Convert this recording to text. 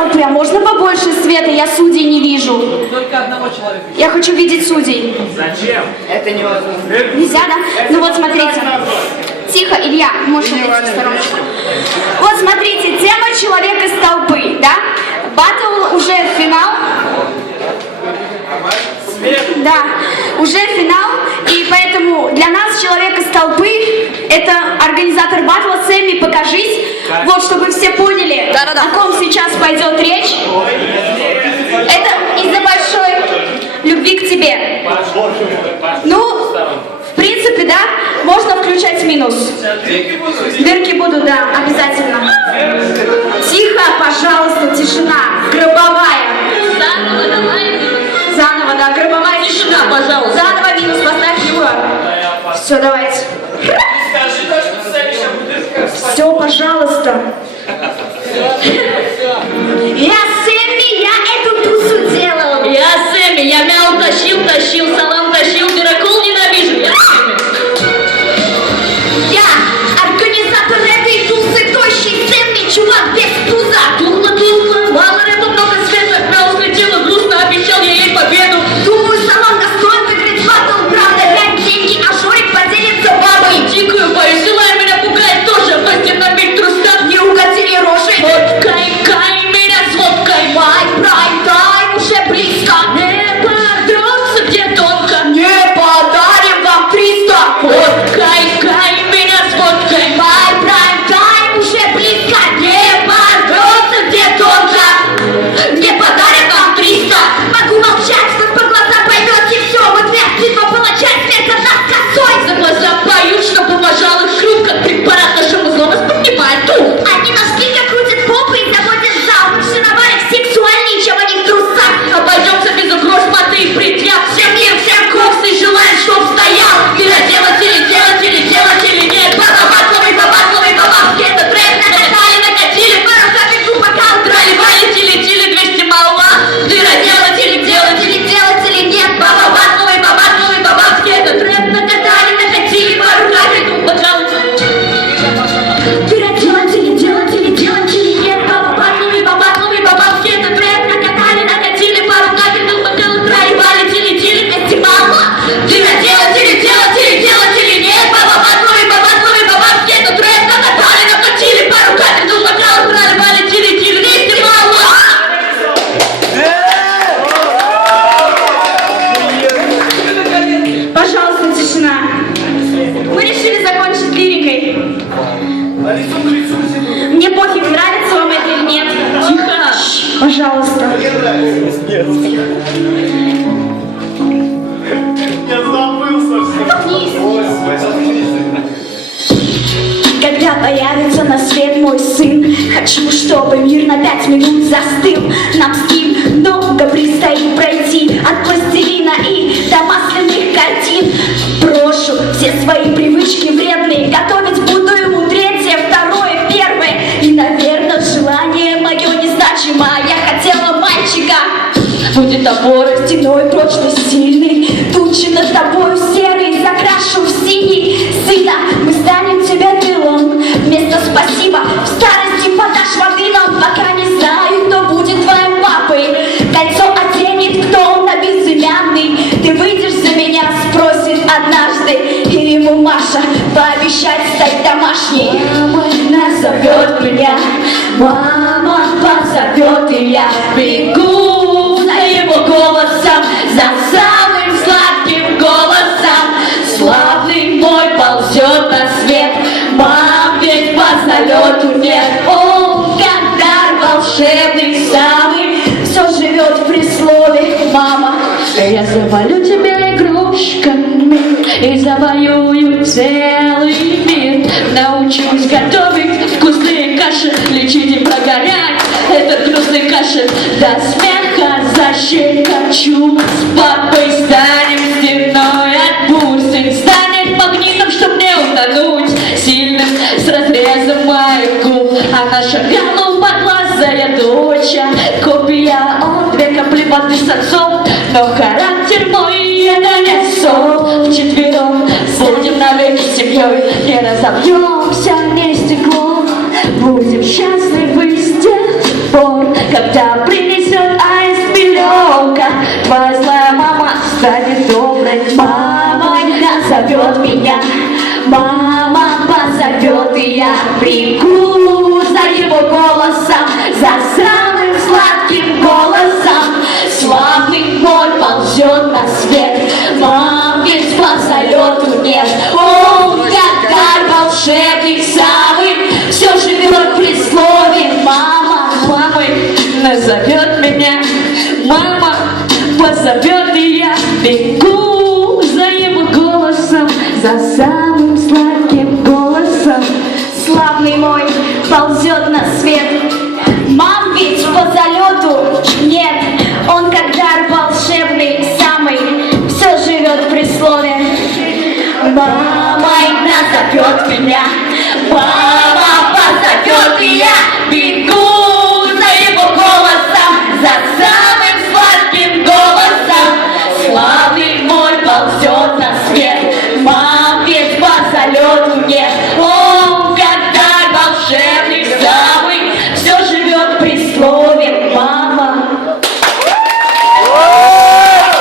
толпы, а можно побольше света? Я судей не вижу. Только одного человека. Я хочу видеть судей. Зачем? Это невозможно. Нельзя, да? Ну вот, смотрите. Тихо, Илья, можешь отойти в стороночку. Вот, смотрите, тема «Человек из толпы», да? Баттл уже финал. Да, уже финал, и поэтому для нас «Человек из толпы» — это организатор батла. Сэмми, покажись, вот, чтобы все поняли, о ком сейчас пойдет речь. Это из-за большой любви к тебе. Ну, в принципе, да, можно включать минус. Дырки будут, да, обязательно. Тихо, пожалуйста, тишина, гробовая. Заново давай. Заново, да, гробовая тишина, пожалуйста. Заново минус, поставь Юра. Все, давайте. Скажи то, что Сэмми сейчас будет. Все, пожалуйста. Я Сэмми, я эту тусу делал. Я Сэмми, я мяу тащил, салам тащил, пирокол ненавижу. Я Сэмми. Я организатор этой тусы, тощий Сэмми, чувак без пуза. Тухло, мало рэпа, много света, право слетело, грустно, обещал я ей победу. Думаю, салам достоин выиграть батл, правда, глянь деньги, а Жорик поделится бабой. Дикую повеселая меня пугает тоже, мастер набить труста. Не угодили рожей. Водкой, меня с водкой. Май, прайм-тайм уже близко. Не подрется, где тонко. Не подарим вам 300. Водкой, меня с водкой. Май, прайм-тайм уже близко. Не подарится, где тонко. Не подарим вам 300. Могу молчать, вот по глазам пойдете все. Вот вертит по палача, свет от нас косой. За глаза поют, что поважал их хруп, как препарат нашему зло нас поднимает дух. Они настолько крутят попы и заводят зал. Лучше на барах сексуальнее, чем они в трусах. Обойдемся без угроз, моты и предъяв. Всем мир, всем кокс и желаем, чтоб стоял. Делать или нет. Бабатловый, бабабский, это трек. Накатали, пару капельку бокал. Драли, валили, 200 маула. Делать или нет. Бабатловый, бабабский, это трек. Накатали, пару капельку бокал. Делать или нет. Бабатловый, бабабский, это трек. Накатили, пару капельку бокал. Драли, валили, 200 маула. Делать или нет. Бабатловый, бабабский, это трек. Накатили, пару капельку бокал. Драли, валили, 200 маула. Пожалуйста, тишина. Мы решили закончить лирикой. Мне пофиг, нравится вам это или нет. Тихо. Пожалуйста. Я забыл Когда появится на свет мой сын, хочу, чтобы мир на 5 минут застыл. Нам с ним много предстоит пройти, от пластилина и до масляных картин. Брошу все свои привычки вредные, готовить буду ему 3-е, 2-е, 1-е. И, наверное, желание мое незначимое. Я хотела мальчика. Будет опор стеной прочно сильный, тучи над тобою серый, закрашу в синий. Сына, мы станем тебе тылом, вместо спасибо в старости подашь воды нам. Пока не знаю, кто будет твоим папой, кольцо оценит, кто он на безымянный. Ты выйдешь за меня, спросит однажды, и ему Маша пообещать стать домашней. Мама назовет меня, мама позовет, и я бегу за его голосом, за самым сладким голосом. Славный мой ползет на свет, мам ведь по залету нет. Он, как дар волшебный самый, все живет при слове мама. Я завалю тебя игрушками и завоюю целый мир. Научусь готовить вкусные каши, лечить и прогонять этот грустный кашель. До смеха защекочу, с папой станем стеной от бусин. Станет магнитом, чтоб не утонуть, сильным с разрезом моих губ. Она шагала подглазая доча, копия от 2 капли воды с отцом. Но характер мой это не сон. Вчетвером будем навеки семьей, не разобьемся вместе клон. Будем счастливы с тех пор, когда назовет меня, мама позовет, и я бегу за его голосом, за садом.